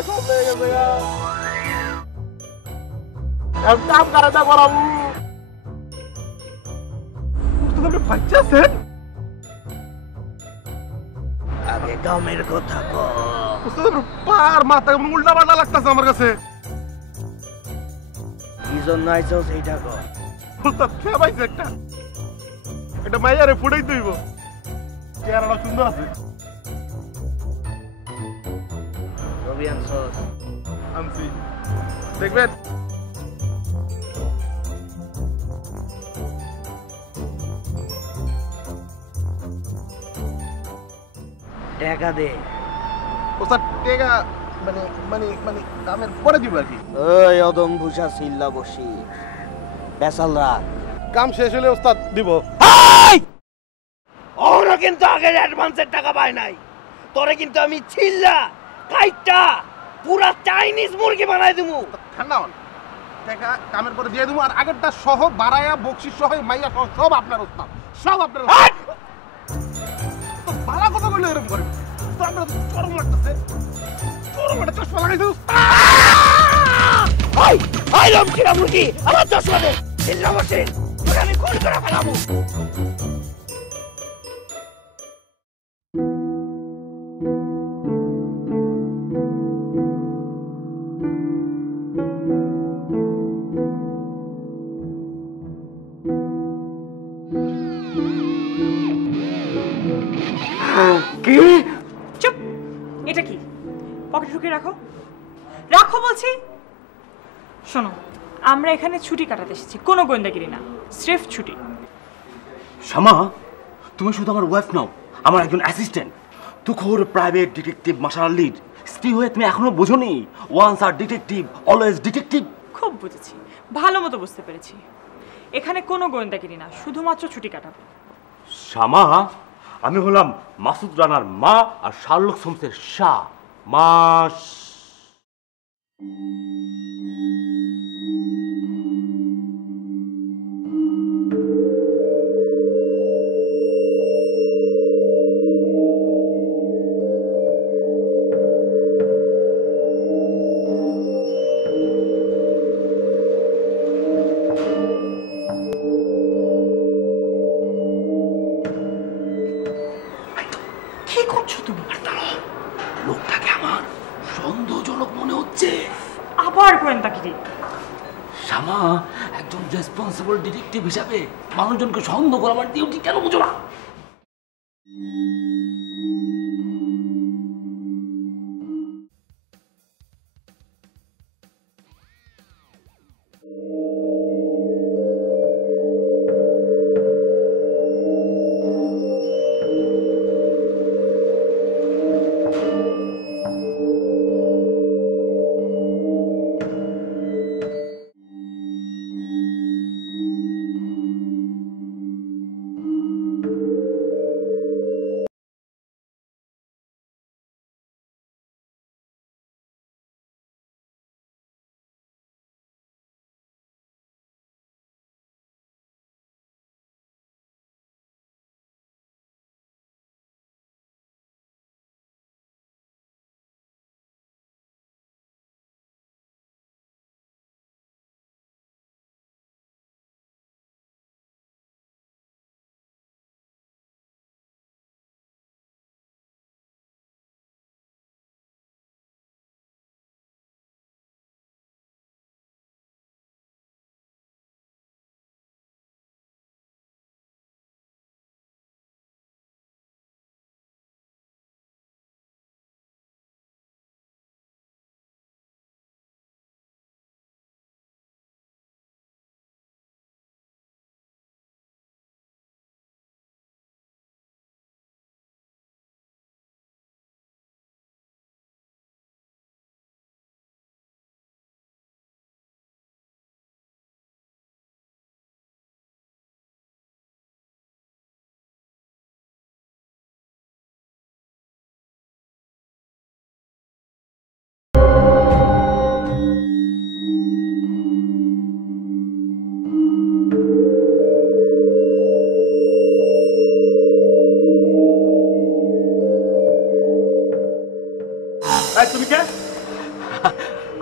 সব হয়ে গেছে কাম কারাটা করাবো বাচ্চা আছেন আগে কামের কথা পার মাথা উল্টা পাল্টা লাগতেছে আমার কাছে কি জন্য আইছো সেইটা কর পাইছে একটা এটা মাইয়ারে ফুটাই দইব চেহারাটা সুন্দর আছে রবি আনছস আনছি দেখবেন টাকা দে ওস্তাদ টেকা মানে মানে মানে কামের পরে দিব আর কি ওই অদম ভুষা সিল্লা বসি পেশাল রাখ কাম শেষ হলে ওস্তাদ দিব ওরা কিন্তু আগের অ্যাডভান্সের টাকা পায় নাই তোরে কিন্তু আমি ছিল্লা কাইটা পুরা চাইনিজ মুরগি বানাই দিমু ঠান্ডা হন টাকা কামের পরে দিয়ে দেবো আর আগেরটা সহ বাড়ায়া বকশিস সহ মাইয়া সহ সব আপনার ওস্তাদ সব আপনার ভালো কথা বললে এরকম করে তো আমরা চরম লাগতেছে চরম একটা চশমা লাগাইছে ওই ওই লমকিরা মুরগি আমার চশমা দে চিল্লা বসে তোরে আমি খুন করে ফেলাবো কি চুপ এটা কি পকেটে ঢুকে রাখো রাখো বলছি শোনো আমরা এখানে ছুটি কাটাতে এসেছি কোনো গোয়েন্দাগিরি না স্রেফ ছুটি শামা তুমি শুধু আমার ওয়াইফ নাও আমার একজন অ্যাসিস্ট্যান্ট তুখোর প্রাইভেট ডিটেকটিভ মাশার আলীর স্ত্রী হয়ে তুমি এখনো বোঝোনি ওয়ান্স আর ডিটেকটিভ অলওয়েজ ডিটেকটিভ খুব বুঝেছি ভালো মতো বুঝতে পেরেছি এখানে কোনো গোয়েন্দাগিরি না শুধুমাত্র ছুটি কাটাবো শামা আমি হলাম মাসুদ রানার মা আর শার্লক হোমসের শাহ মাস কি করছো তুমি লোকটাকে আমার সন্দেহজনক মনে হচ্ছে আবার গোয়েন্দাগিরি শামা একজন রেসপন্সিবল ডিটেকটিভ হিসাবে মানুষজনকে সন্দেহ করা আমার ডিউটি কেন বুঝো না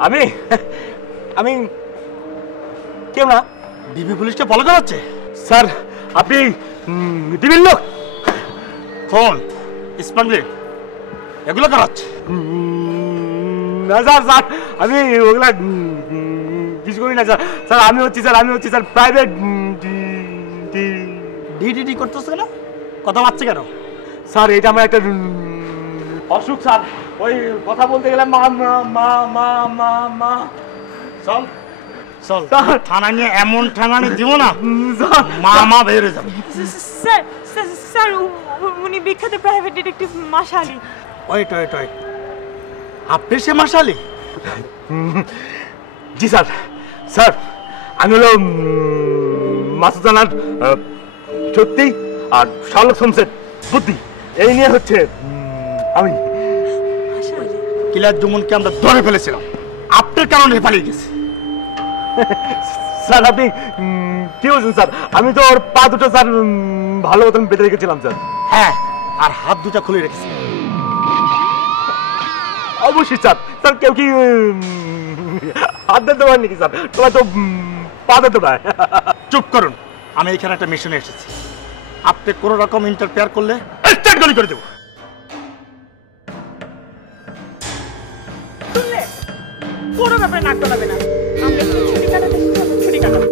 আমি আমি কেউ না। ডিবি পুলিশকে ফলো করাচ্ছে? স্যার আপনি ডিবির লোক? ফোন স্পাংলি এগুলো করাচ্ছে? না স্যার, স্যার আমি ওগুলা কিছু করি না স্যার। স্যার আমি হচ্ছি স্যার প্রাইভেট ডিডি করতেছে না, কথা পাচ্ছে কেন? স্যার এটা আমার একটা অসুখ স্যার, ওই কথা বলতে গেলে মা মা মা মা মা মা। চল চল, থানা নিয়ে এমন ঠানানি দিব না মা মা বেরিয়ে যাবে। স্যার স্যার স্যার উনি বিখ্যাত প্রাইভেট ডিটেকটিভ মাশা আলী। ওয়েট ওয়েট ওয়েট, আপনি সে মাশালি? জি স্যার। স্যার আমি হলো মাসুদ রানার সত্যি আর শার্লক হোমসের বুদ্ধি, এই নিয়ে হচ্ছে আমি। কিলার জুমনকে আমরা ধরে ফেলেছিলাম, আপনার কারণে পালিয়ে গেছে। স্যার আপনি কি বলছেন স্যার? আমি তো ওর পা দুটো স্যার ভালো মতন বেঁধে রেখেছিলাম স্যার। হ্যাঁ, আর হাত দুটা খুলে রেখেছি। অবশ্যই স্যার। স্যার কেউ কি হাত দিতে পারেন নাকি স্যার? তোমার তো পা দিতে পারে। চুপ করুন, আমি এখানে একটা মিশনে এসেছি। আপনি কোনো রকম ইন্টারফেয়ার করলে স্টার্ট গুলি করে দেবো। শুনলে কোনো ব্যাপারে নাক গলাবে না। আমরা এখানে ছুটি কাটাতে এসেছি, আমরা ছুটি কাটাবো।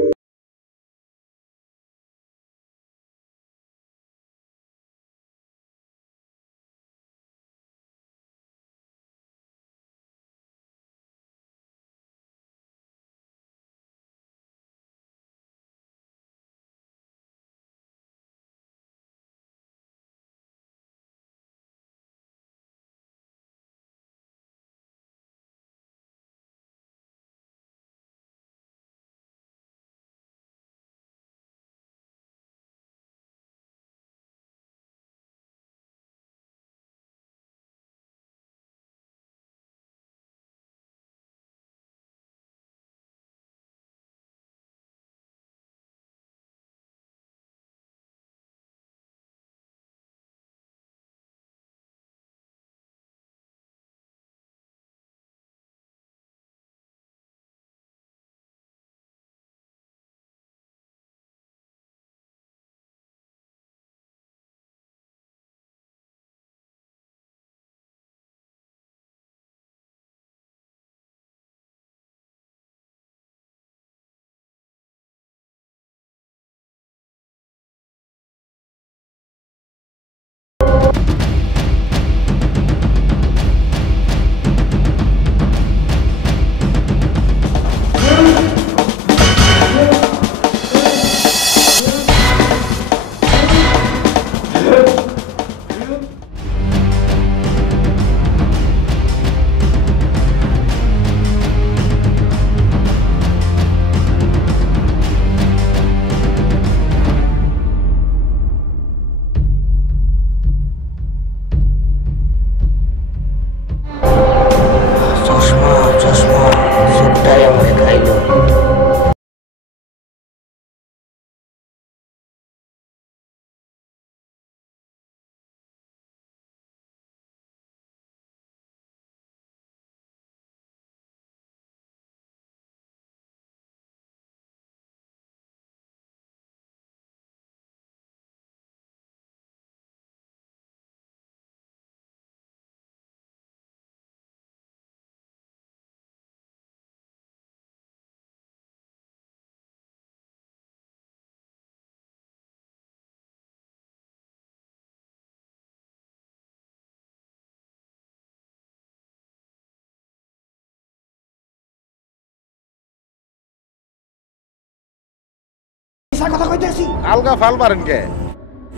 কথা কইতেছি আলগা ফাল মারেন কে?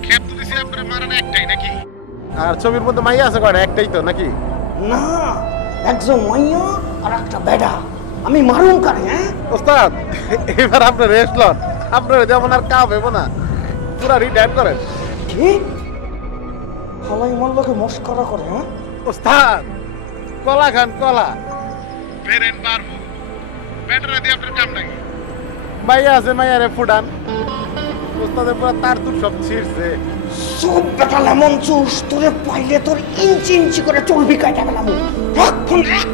খেপ তো দিছি আপনারা মারেন একটাই নাকি? আর ছবির মধ্যে মাইয়া আছে কয়টা? একটাই তো নাকি? না, একজন মাইয়া আর একটা বেডা। আমি মারুম কারে? হ্যাঁ ওস্তাদ, এবার আপনি রেস্ট লন। আপনারা যেমন আর কাম হইব না, পুরা রিটায়ার করেন। কি হালাই মাল্লাকে মস্করা করে? হ্যাঁ ওস্তাদ, কলা খান কলা, বেরেন পারবো। ব্যাটারে দিয়ে আপনার কাম নাকি? মাইয়া আছে, মাইয়ারে ফুডান। ওস্তাদের পুরা তার তুর সব ছিঁড়ছে। সব বেটা লেমন জুস তোরে পাইলে তোর ইঞ্চি ইঞ্চি করে চর্বি কাটা গেলাম। রাখ ফোন রাখ।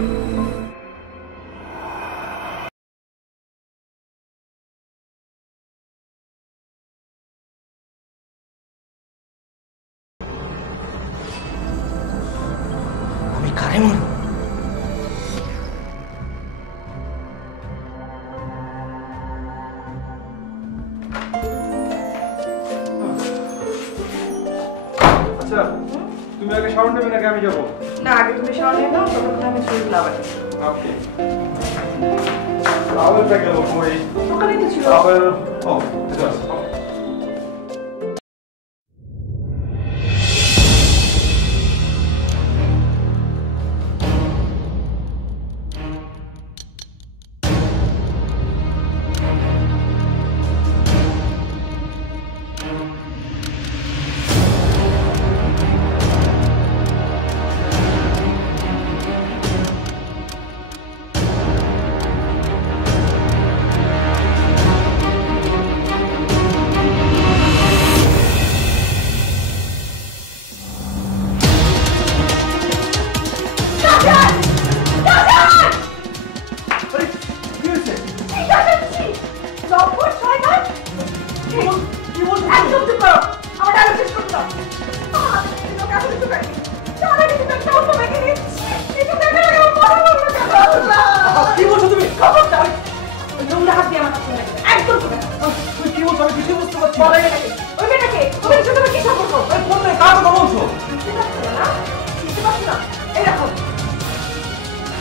সাইমন আচ্ছা তুমি আগে শাওয়ার নেবে নাকি আমি যাবো? না, আগে তুমি শাওয়ার নিয়ে নাও, ততক্ষণ আমি চুলগুলো আবার ওকে টাওয়েলটা গেল কই? ওখানেই তো ছিল। টাওয়েল ও ঠিক আছে।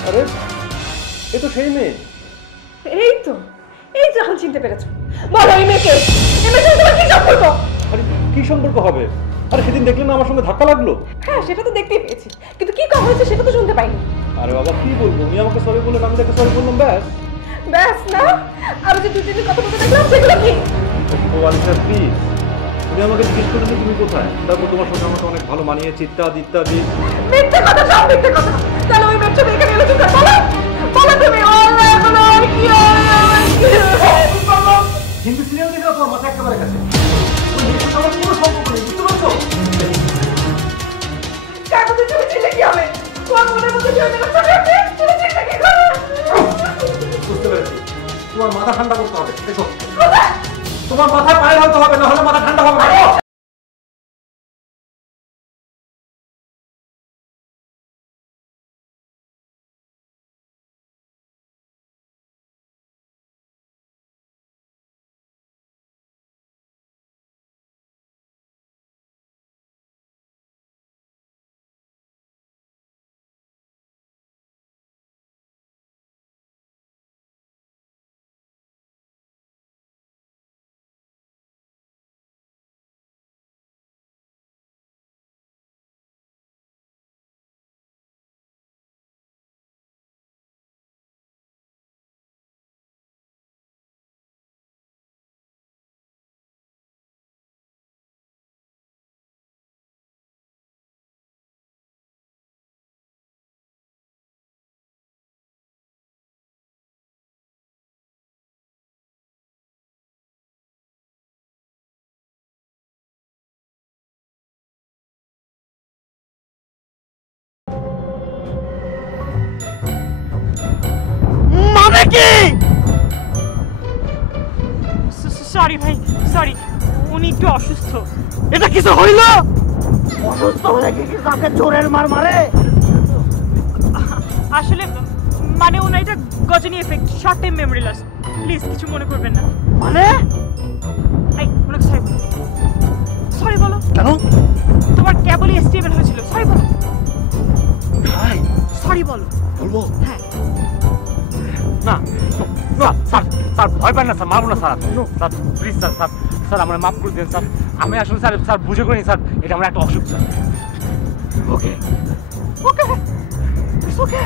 আরে এ তো সেই মেয়ে। এই তো এখন চিনতে পেরেছো। বলো এই মেয়েকে, এই মেয়ের সাথে তোমার কি সম্পর্ক? আরে কি সম্পর্ক হবে? আরে সেদিন দেখলেন না আমার সঙ্গে ধাক্কা লাগলো? হ্যাঁ, সেটা তো দেখতেই পেয়েছি, কিন্তু কি কথা হয়েছে সেটা তো শুনতে পাইনি। আরে বাবা কি বলবো, উনি আমাকে সরি বললেন, আমি তাকে সরি বললাম, ব্যাস। ব্যাস না, আমি যে 2-3 দিন কথা বলতে দেখলাম সেগুলো কি? ও আলিশা প্লিজ, তুমি আমাকে জিজ্ঞেস করলেন যে তুমি কোথায়, তারপর তোমার সঙ্গে আমাকে অনেক ভালো মানিয়েছে ইত্যাদি ইত্যাদি। মিথ্যে কথা, সব মিথ্যে কথা। তাহলে ওই মেয়েটা এখানে এলো কি করে? বলো তুমি। হিন্দি সিরিয়াল দেখে তোমার মাথা একেবারে গেছে। ওই মেয়েটার সঙ্গে কোনো সম্পর্ক নেই, বুঝতে পারছো? কাগজে ছবি ছিলে কি হবে? তোমার মনের মধ্যে ছবি ছবি আছে, তুমি চিন্তা কি করো? বুঝতে পেরেছি, তোমার মাথা ঠান্ডা করতে হবে। এসো, তোমার মাথায় পায়ে হতে হবে, না হলে মাথা ঠান্ডা হবে না। সরি ভাই, সরি, উনি একটু অসুস্থ। এটা কিছু হইল? অসুস্থ হয়ে কি কাকে চোরের মার মারে? আসলে মানে ওনার এটা Ghajini effect, short time memory loss. Please কিছু মনে করবেন না। মানে এই ওনাকে সরি বলো। সরি বলো। কেন? তোমার কেবলই এসটিএমএল হয়েছিল, সরি বলো। সরি বলো। বলবো? হ্যাঁ। না স্যার, স্যার ভয় পান না স্যার, মারবো না sir. Sir please sir, sir sir আমার মাফ করে দেন স্যার। আমি আসলে স্যার স্যার বুঝে করিনি স্যার, এটা আমার একটা অসুখ স্যার। ওকে ওকে ওকে।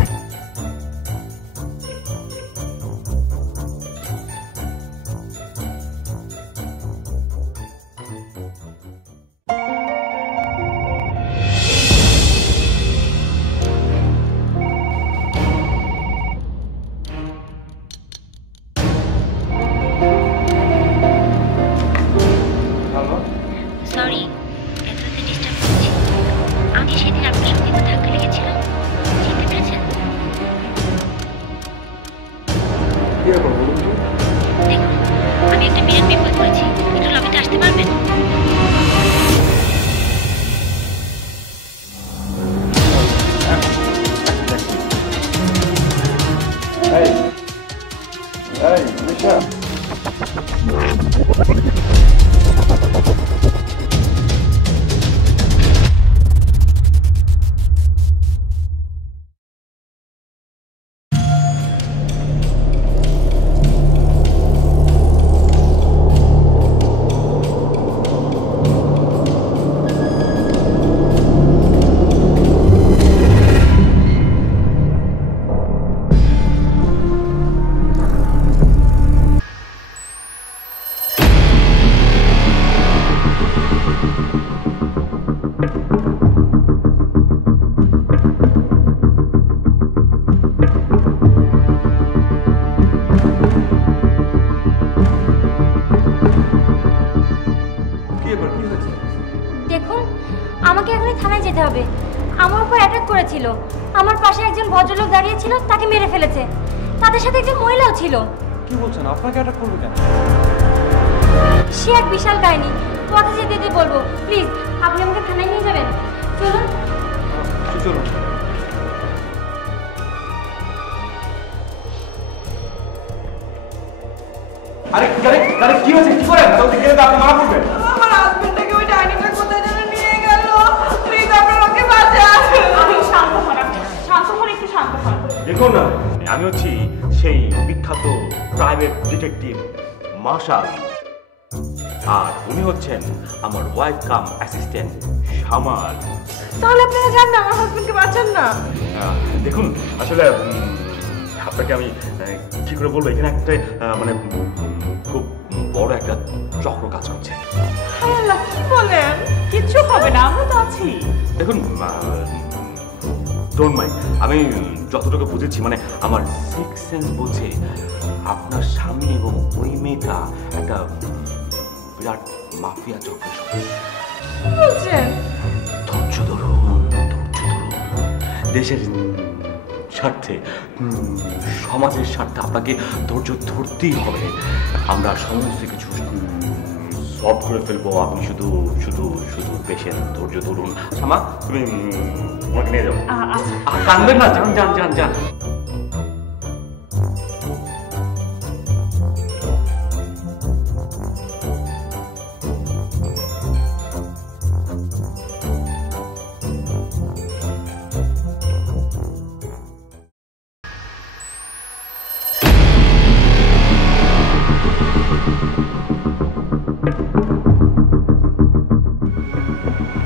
সরি এত রাতে ডিস্টার্ব করছি। আমি সেদিন আপনার সঙ্গে তো ধাক্কা লেগেছিল, চিনতে পেরেছেন? দেখুন, আমাকে এখনই থানায় যেতে হবে। আমার উপর অ্যাটাক করেছিল। আমার পাশে একজন ভদ্রলোক দাঁড়িয়ে ছিল, তাকে মেরে ফেলেছে। তাদের সাথে একজন মহিলাও ছিল। কি বলছেন? আপনাকে অ্যাটাক করবে কেন? সে এক বিশাল কাহিনী। পথে যেতে যেতে বলবো। প্লিজ, আপনি আমাকে থানায় নিয়ে যাবেন। চলুন। চলুন। আরে আরে কি হয়েছে? কি করেন? তো গেলে তো আপনি মারা পড়বেন। আমার হাজবেন্ডটাকে ওই ডাইনিটা কোথায় যেন নিয়ে গেল। প্লিজ আপনারা ওকে বাঁচান। শান্ত হন, শান্ত হন, একটু শান্ত হন। দেখুন না, আমি হচ্ছি সেই বিখ্যাত প্রাইভেট ডিটেকটিভ মার্শাল, আর উনি হচ্ছেন আমার ওয়াইফ কাম অ্যাসিস্ট্যান্ট শামাল। তাহলে আপনারা যান না, আমার হাজবেন্ডকে বাঁচান না। দেখুন, আসলে আপনাকে আমি কি করে বলবো, এখানে একটা মানে খুব বড় একটা চক্র কাজ করছে। হায় আল্লাহ, কি বলেন? কিচ্ছু হবে না, আমরা তো আছি। দেখুন, ডোন্ট মাইন্ড, আমি যতটুকু বুঝেছি, মানে আমার সিক্স সেন্স বলছে আপনার স্বামী এবং ওই মেয়েটা একটা বিরাট মাফিয়া চক্রের সদস্য। কি বলছেন? ধৈর্য ধরুন, দেশের স্বার্থে, সমাজের স্বার্থে আপনাকে ধৈর্য ধরতেই হবে। আমরা সমস্ত কিছু সলভ করে ফেলবো, আপনি শুধু শুধু শুধু পেশেন্ট, ধৈর্য ধরুন। শ্যামা, তুমি আমাকে নিয়ে যাও। কানবেন না, যান যান যান যান।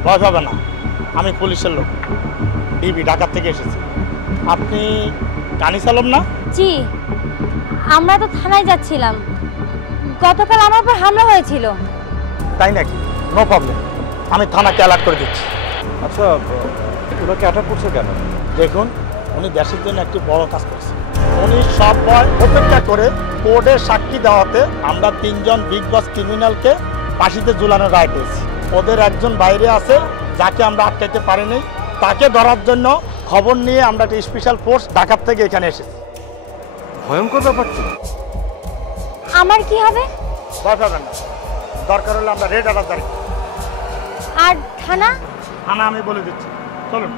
ভয় পাবে না, আমি পুলিশের লোক, ডিবি ঢাকা থেকে এসেছি। আপনি কানিস আলম না? জি, আমরা তো থানায় যাচ্ছিলাম। গতকাল আমার উপর হামলা হয়েছিল। তাই নাকি? নো প্রবলেম, আমি থানাকে অ্যালার্ট করে দিচ্ছি। আচ্ছা, ওনাকে অ্যাটাক করছে কেন? দেখুন, উনি দেশের জন্য একটি বড় কাজ করেছেন। উনি সব ভয় উপেক্ষা করে কোর্টের সাক্ষী দেওয়াতে আমরা 3 জন বিগ বস ক্রিমিনালকে ফাঁসিতে ঝুলানোর রায় পেয়েছি। ওদের একজন বাইরে আছে, যাকে আমরা আটকাইতে পারিনি। তাকে ধরার জন্য খবর নিয়ে আমরা একটা স্পেশাল ফোর্স ঢাকা থেকে এখানে এসেছি। ভয়ঙ্কর ব্যাপার তো। আমার কি হবে? ভয় পাবেন না, দরকার হলে আমরা রেড অ্যালার্ট জারি করব। আর থানা? থানা আমি বলে দিচ্ছি, চলুন।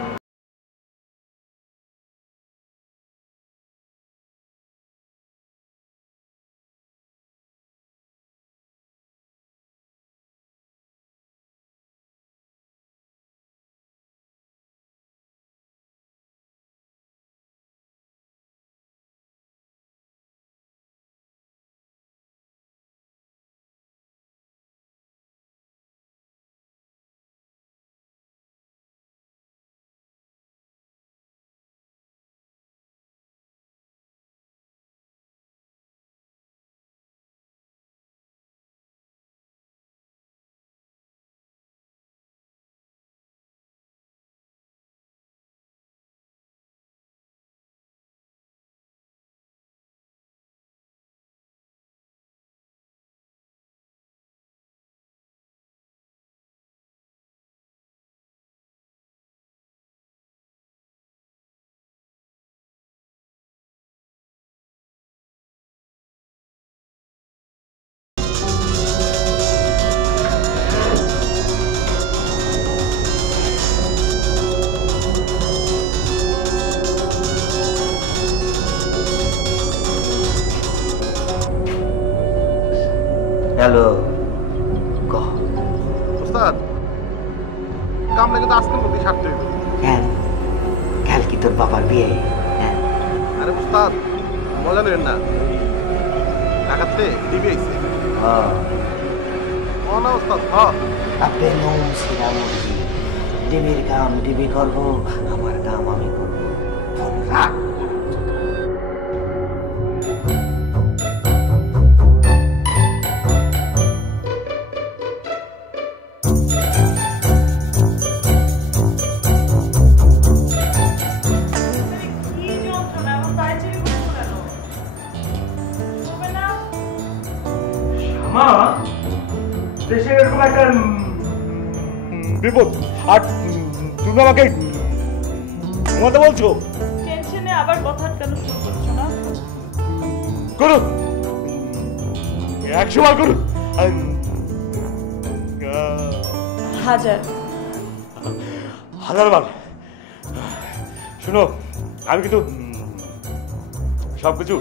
হলো কহ ওস্তাদ কামটা কিন্তু আজকের মধ্যেই সারতে হইবে। কেন কাল কি তোর বাবার বিয়ে? হ্যাঁ আরে ওস্তাদ মজা নেবেন না, ঢাকাতে ডিবি আইছে। না ওস্তাদ আপনি নুন সিরা মুরগি ডিবির কাম ডিবি করবো, আমার কাম আমি করবো। রাখ দেশে এরকম একটা বিপদ আর তুমি আমাকে ঘুমাতে বলছো? টেনশনে আবার কথা কেন শুরু করছো না? করুন 100 বার করুন, 1000 বার। শুনো আমি কিন্তু সবকিছু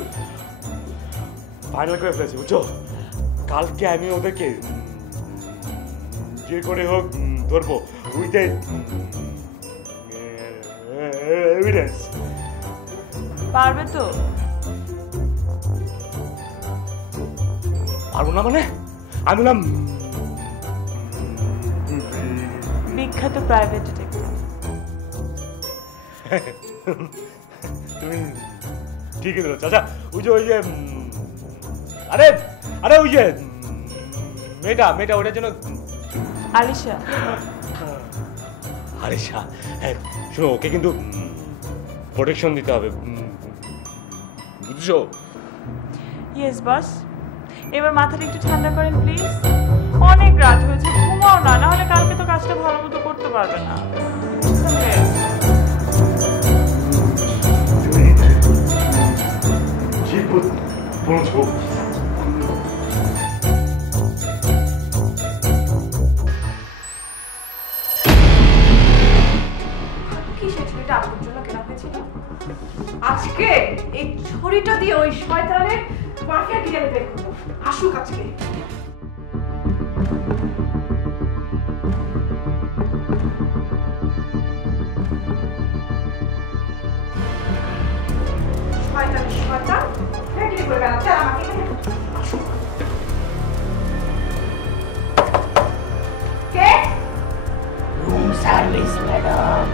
ফাইনাল করে ফেলেছি বুঝছো। কালকে আমি ওদেরকে যে করে হোক ধরবো উইথ এভিডেন্স। পারবে তো? পারবো না মানে? আমি বললাম বিখ্যাত প্রাইভেট ডিটেকটিভ। তুমি ঠিকই ধরেছো। আচ্ছা ওই যে আরে আরে ওই যে মেয়েটা ওটার জন্য আলিশা। আলিশা হ্যাঁ শোনো ওকে কিন্তু প্রোটেকশন দিতে হবে বুঝছো? Yes boss. এবার মাথাটা একটু ঠান্ডা করেন প্লিজ। অনেক রাত হয়েছে, ঘুমাও না, নাহলে কালকে তো কাজটা ভালো মতো করতে পারবে না। আজকে এই ছুরিটা দিয়ে ওই শয়তানের মাফিয়া গিয়ে বের করবো। আসুক আজকে। শয়তান শয়তান রেডি করে বেড়াচ্ছে আর আমাকে এখানে আসুক। কে? Room service madam.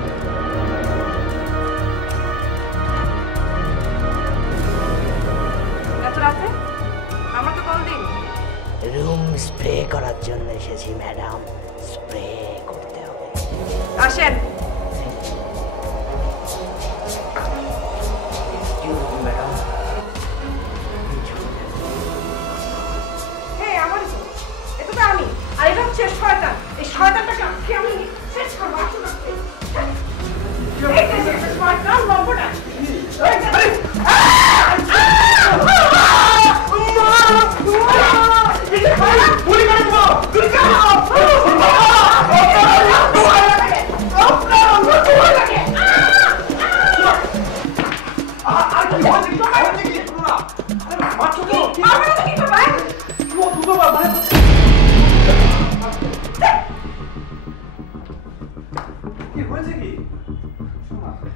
রাতে আমাকে কল দিন। রুম স্প্রে করার জন্য এসেছি ম্যাডাম, স্প্রে করতে হবে। আসেন। ম্যাডাম হ্যাঁ আমার এটা তো আমি, আর এটা হচ্ছে শয়তান। এই শয়তানটাকে আজকে আমি শেষ করবো। আসুন আজকে। এই যে শয়তান লম্বটা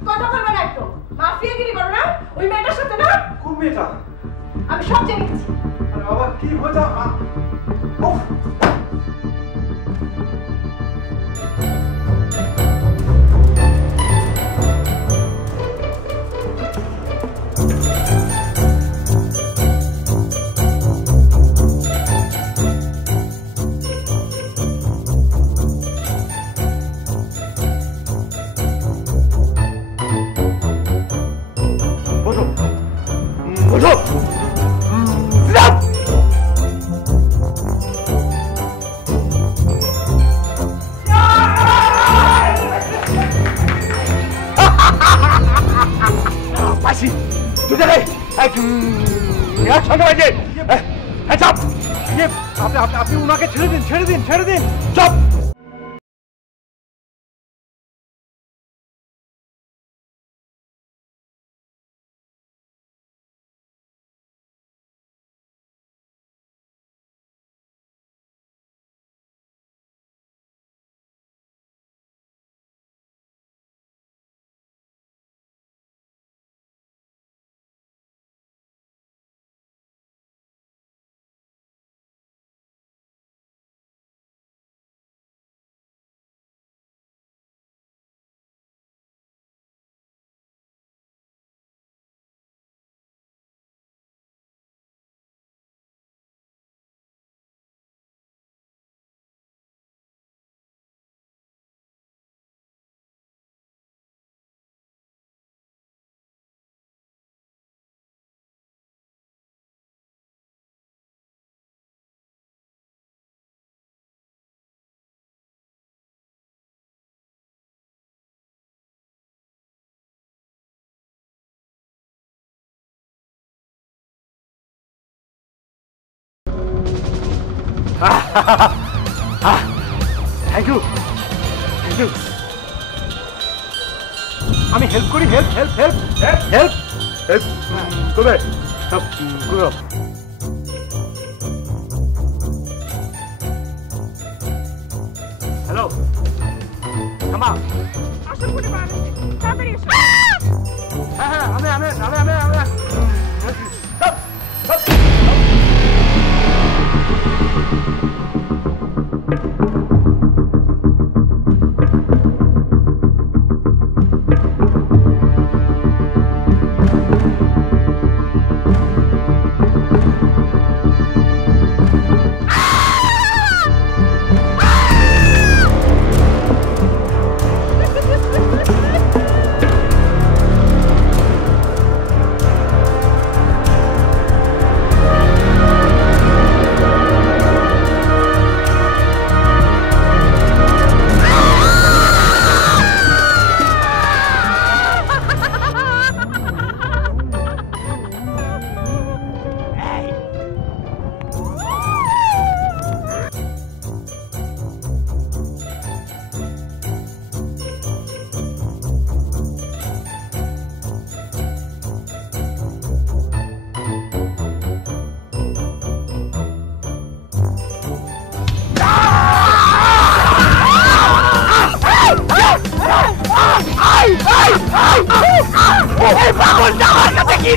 কথা বলবে না একটু। মাফিয়াগিরি করো না ওই মেয়েটার সাথে না? কোন মেয়েটা? আমি সব জেনে গেছি। আরে বাবা কি হয়েছে? আপনি ওনাকে ছেড়ে দিন চপ থ্যাংক ইউ থ্যাংক ইউ। আমি হেল্প করি, help help help help help করবে সব করো। হ্যালো ক্ষমা। আসল কোটি বাড়াচ্ছে তাড়াতাড়ি এসো। হ্যাঁ হ্যাঁ আমি আমি আমি আমি আমি এই পাগলটা আমার কাছে কি